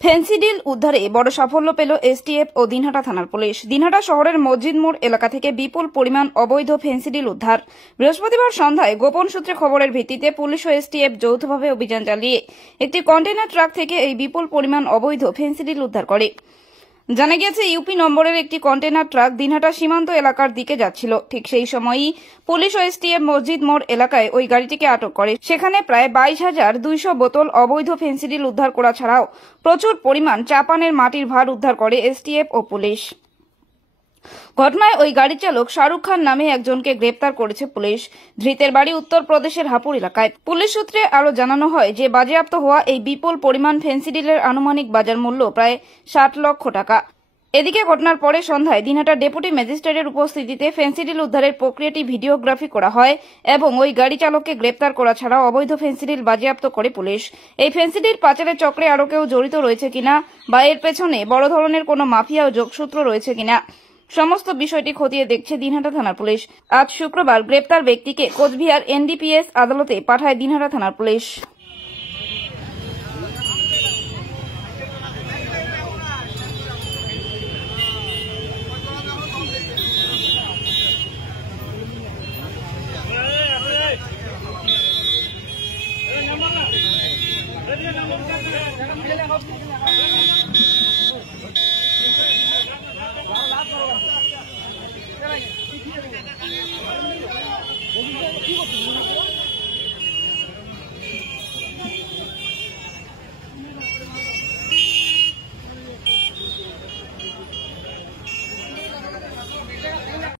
Phensedyl উদ্ধারে বড় সাফল্য পেল এসটিএফ ও দিনহাটা থানার পুলিশ। দিনহাটা শহরের মসজিদ মোড় এলাকা থেকে বিপুল পরিমাণ অবৈধ ফেন্সিডিল উদ্ধার। বৃহস্পতিবার সন্ধ্যায় গোপন সূত্রে খবরের ভিত্তিতে পুলিশ ও এসটিএফ যৌথভাবে অভিযান চালিয়ে একটি কন্টেইনার ট্রাক থেকে এই বিপুল পরিমাণ অবৈধ ফেন্সিডিল উদ্ধার করে। জানা গিয়েছে, ইউপি নম্বরের একটি কন্টেইনার ট্রাক দিনহাটা সীমান্ত এলাকার দিকে যাচ্ছিল। ঠিক সেই সময়ই পুলিশ ও এসটিএফ মসজিদ মোড় এলাকায় ওই গাড়িটিকে আটক করে। সেখানে প্রায় 22,200 বোতল অবৈধ ফেন্সিডিল উদ্ধার করা ছাড়াও প্রচুর পরিমাণ চাপানের মাটির ভার উদ্ধার করে এসটিএফ ও পুলিশ। ঘটনায় ওই গাড়ির চালক শাহরুখ খান নামে একজনকে গ্রেপ্তার করেছে পুলিশ। ধৃতের বাড়ি উত্তরপ্রদেশের হাপুর এলাকায়। পুলিশ সূত্রে আরও জানানো হয় যে বাজেয়াপ্ত হওয়া এই বিপুল পরিমাণ ফেন্সিডিলের আনুমানিক বাজার মূল্য প্রায় 60 লক্ষ টাকা। এদিকে ঘটনার পরে সন্ধ্যায় দিনহাটা ডেপুটি ম্যাজিস্ট্রেটের উপস্থিতিতে ফেন্সিডিল উদ্ধারের প্রক্রিয়াটি ভিডিওগ্রাফি করা হয় এবং ওই গাড়ি চালককে গ্রেপ্তার করা ছাড়াও অবৈধ ফেন্সিডিল বাজেয়াপ্ত করে পুলিশ। এই ফেন্সিডিল পাচারের চক্রে আরও কেউ জড়িত রয়েছে কিনা বা এর পেছনে বড় ধরনের কোনো মাফিয়া ও যোগসূত্র রয়েছে কিনা সমস্ত বিষয়টি খতিয়ে দেখছে দিনহাটা থানার পুলিশ। আজ শুক্রবার গ্রেপ্তার ব্যক্তিকে কোচবিহার এনডিপিএস আদালতে পাঠায় দিনহাটা থানার পুলিশ।